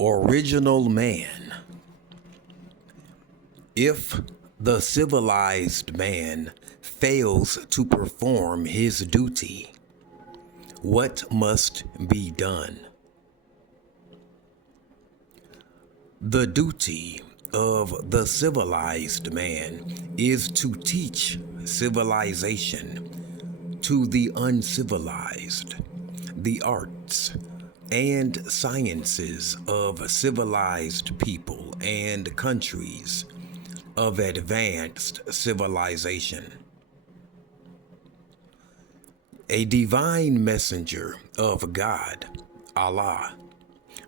Original man. If the civilized man fails to perform his duty, what must be done? The duty of the civilized man is to teach civilization to the uncivilized, the arts and sciences of civilized people and countries of advanced civilization. A divine messenger of God, Allah,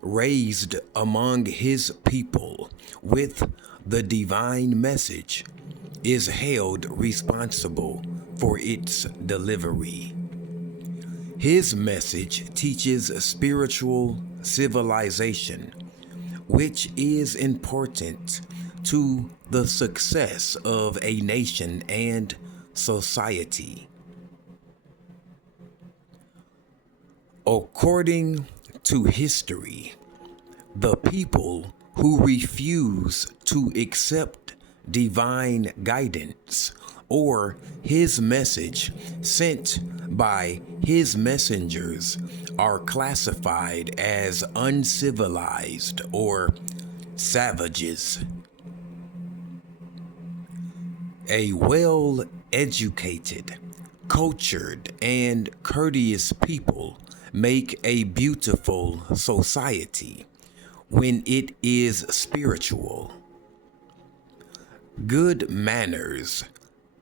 raised among his people with the divine message, is held responsible for its delivery. His message teaches spiritual civilization, which is important to the success of a nation and society. According to history, the people who refuse to accept divine guidance or his message sent by his messengers are classified as uncivilized or savages. A well-educated, cultured, and courteous people make a beautiful society when it is spiritual. Good manners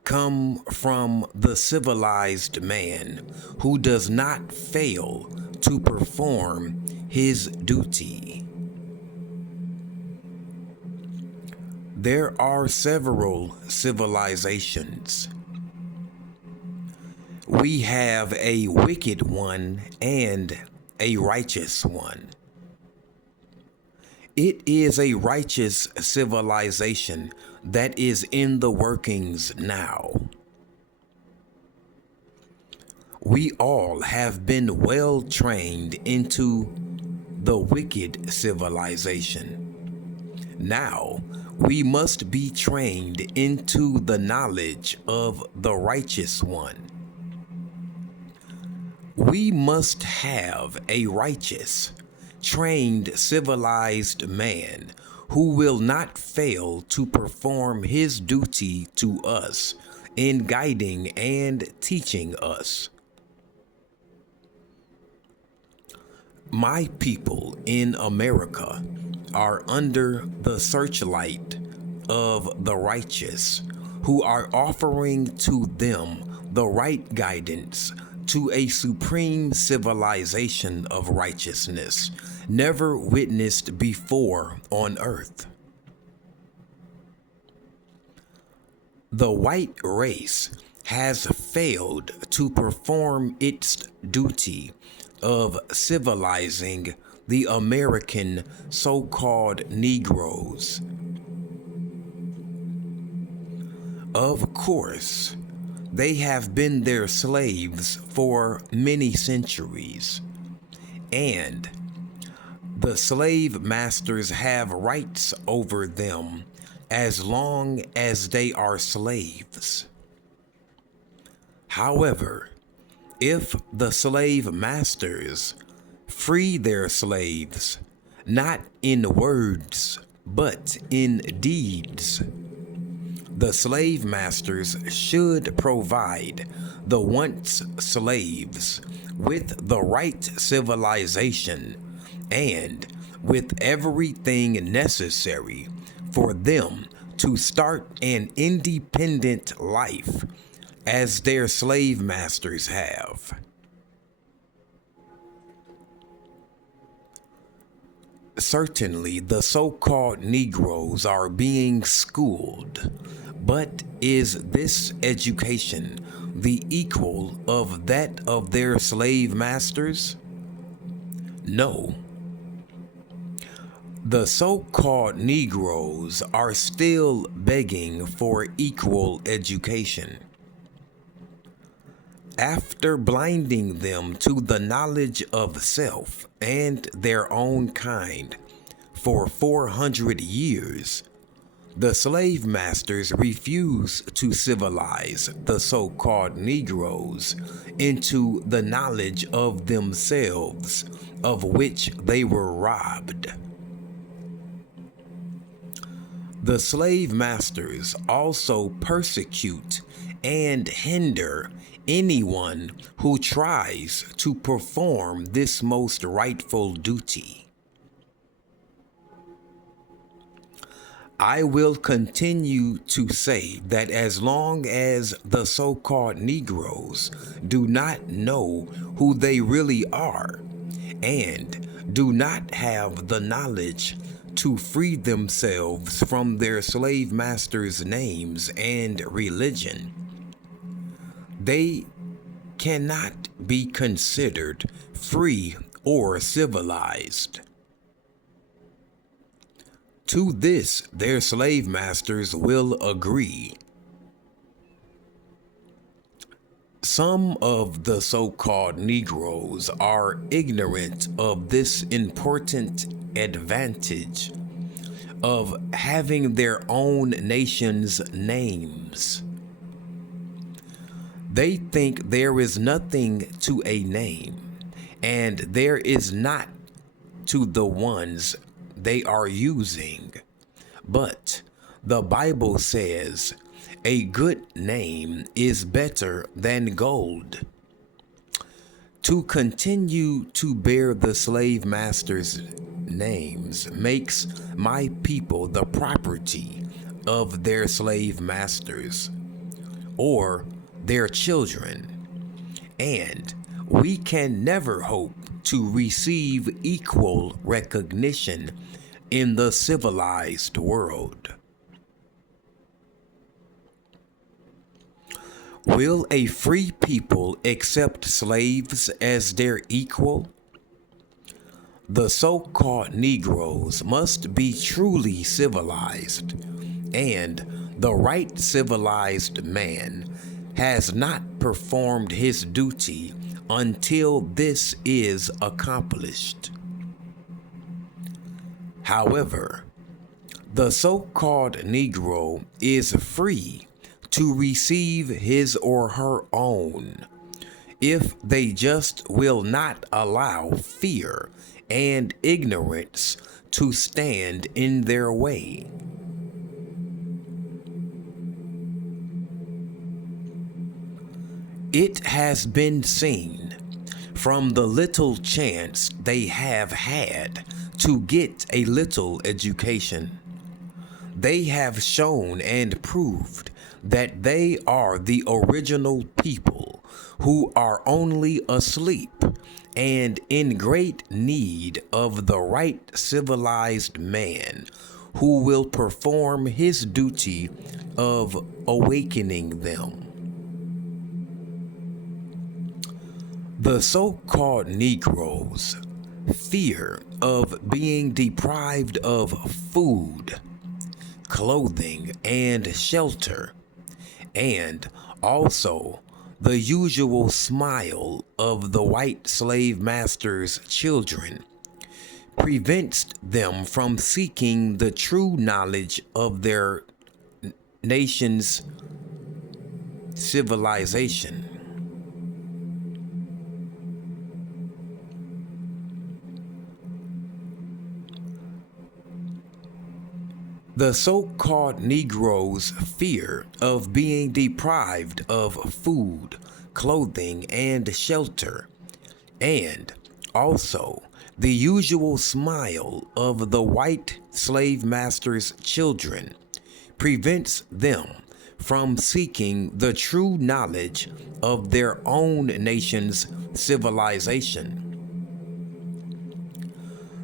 come from the civilized man who does not fail to perform his duty. There are several civilizations. We have a wicked one and a righteous one. It is a righteous civilization that is in the workings now. We all have been well trained into the wicked civilization. Now, we must be trained into the knowledge of the righteous one. We must have a righteous, trained, civilized man who will not fail to perform his duty to us in guiding and teaching us. My people in America are under the searchlight of the righteous, who are offering to them the right guidance to a supreme civilization of righteousness never witnessed before on earth. The white race has failed to perform its duty of civilizing the American so-called Negroes. Of course, they have been their slaves for many centuries, and the slave masters have rights over them as long as they are slaves. However, if the slave masters free their slaves, not in words, but in deeds, the slave masters should provide the once slaves with the right civilization and with everything necessary for them to start an independent life as their slave masters have. Certainly, the so-called Negroes are being schooled, but is this education the equal of that of their slave masters? No. The so-called Negroes are still begging for equal education. After blinding them to the knowledge of self and their own kind. For 400 years, the slave masters refused to civilize the so-called Negroes into the knowledge of themselves, of which they were robbed. The slave masters also persecute and hinder anyone who tries to perform this most rightful duty. I will continue to say that as long as the so-called Negroes do not know who they really are and do not have the knowledge to free themselves from their slave masters' names and religion, they cannot be considered free or civilized. To this, their slave masters will agree. Some of the so-called Negroes are ignorant of this important advantage of having their own nation's names. They think there is nothing to a name, and there is not to the ones they are using. But the Bible says a good name is better than gold. To continue to bear the slave masters' names makes my people the property of their slave masters or their children, and we can never hope to receive equal recognition in the civilized world. Will a free people accept slaves as their equal? The so-called Negroes must be truly civilized, and the right civilized man has not performed his duty until this is accomplished. However, the so-called Negro is free to receive his or her own if they just will not allow fear and ignorance to stand in their way. It has been seen from the little chance they have had to get a little education, they have shown and proved that they are the original people who are only asleep and in great need of the right civilized man who will perform his duty of awakening them. The so-called Negroes fear of being deprived of food, clothing, and shelter, and also the usual smile of the white slave master's children prevents them from seeking the true knowledge of their nation's civilization. The so-called Negroes' fear of being deprived of food, clothing, and shelter, and also the usual smile of the white slave master's children, prevents them from seeking the true knowledge of their own nation's civilization.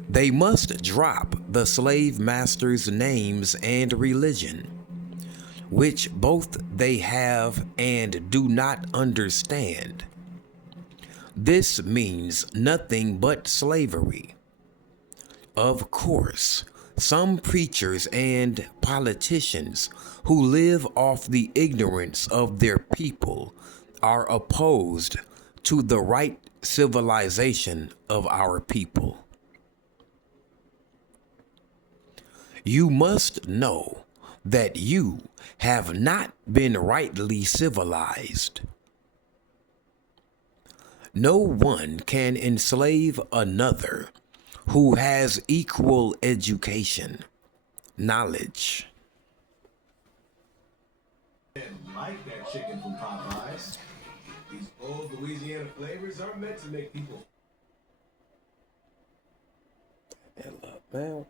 They must drop the slave masters' names and religion, which both they have and do not understand. This means nothing but slavery. Of course, some preachers and politicians who live off the ignorance of their people are opposed to the right civilization of our people. You must know that you have not been rightly civilized. No one can enslave another who has equal education, knowledge. Like that chicken from Popeyes. These old Louisiana flavors aren't meant to make people. Man,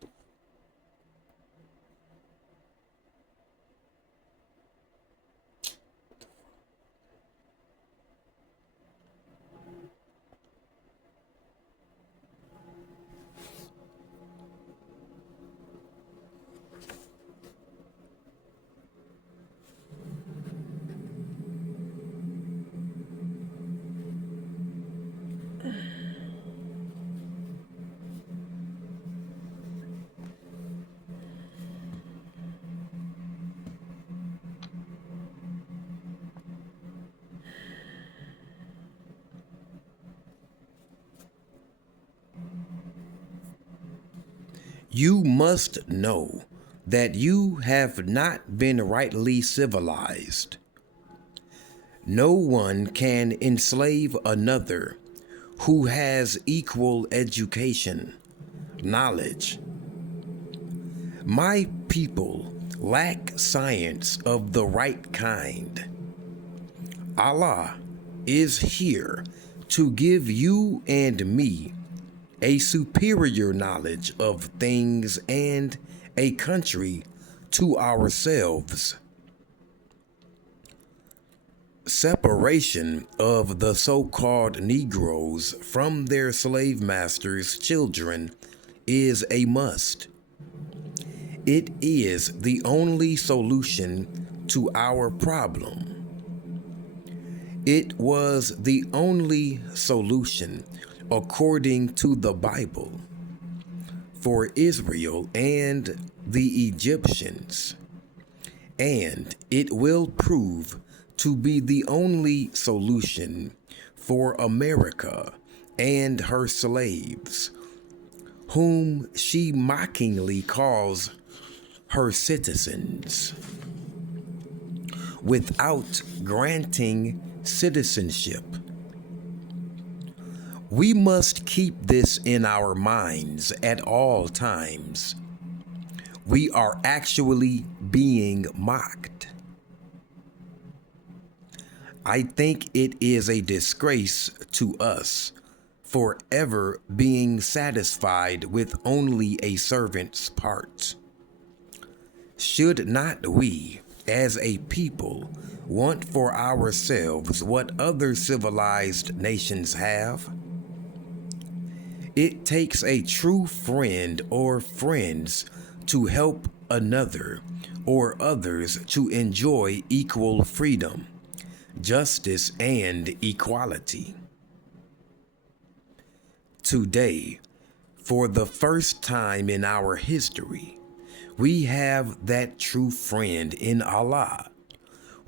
you must know that you have not been rightly civilized. No one can enslave another who has equal education, knowledge. My people lack science of the right kind. Allah is here to give you and me a superior knowledge of things and a country to ourselves. Separation of the so-called Negroes from their slave masters' children is a must. It is the only solution to our problem. It was the only solution according to the Bible for Israel and the Egyptians, and it will prove to be the only solution for America and her slaves, whom she mockingly calls her citizens, without granting citizenship. We must keep this in our minds at all times. We are actually being mocked. I think it is a disgrace to us for ever being satisfied with only a servant's parts. Should not we, as a people, want for ourselves what other civilized nations have? It takes a true friend or friends to help another or others to enjoy equal freedom, justice, and equality. Today, for the first time in our history, we have that true friend in Allah,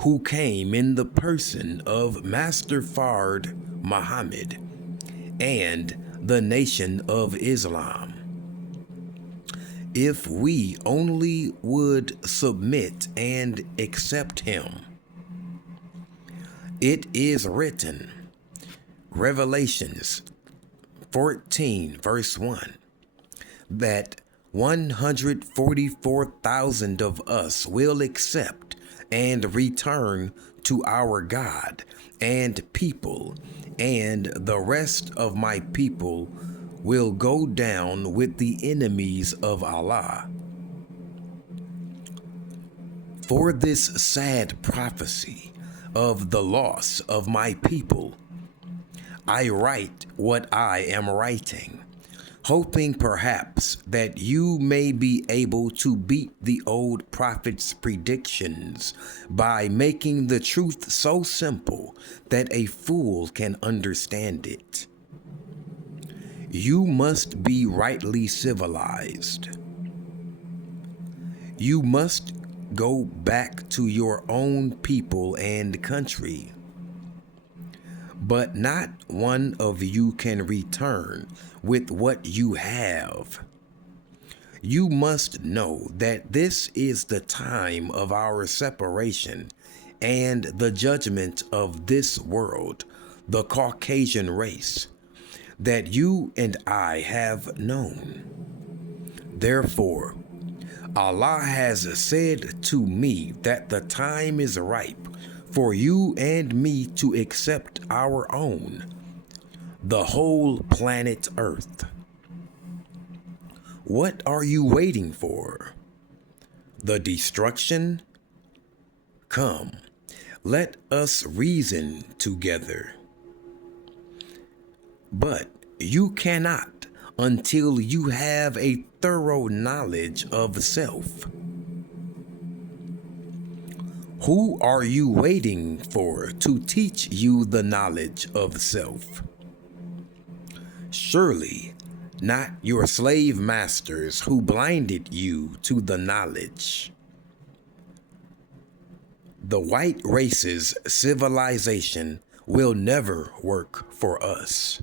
who came in the person of Master Fard Muhammad and the Nation of Islam. If we only would submit and accept him. It is written, Revelations 14 verse 1, that 144,000 of us will accept and return to our God and people, and the rest of my people will go down with the enemies of Allah. For this sad prophecy of the loss of my people, I write what I am writing, hoping perhaps that you may be able to beat the old prophet's predictions by making the truth so simple that a fool can understand it. You must be rightly civilized. You must go back to your own people and country. but not one of you can return with what you have. You must know that this is the time of our separation and the judgment of this world, the Caucasian race, that you and I have known. Therefore, Allah has said to me that the time is ripe for you and me to accept our own, the whole planet Earth. What are you waiting for? The destruction? Come, let us reason together. But you cannot until you have a thorough knowledge of self. Who are you waiting for to teach you the knowledge of self? Surely not your slave masters who blinded you to the knowledge. The white race's civilization will never work for us.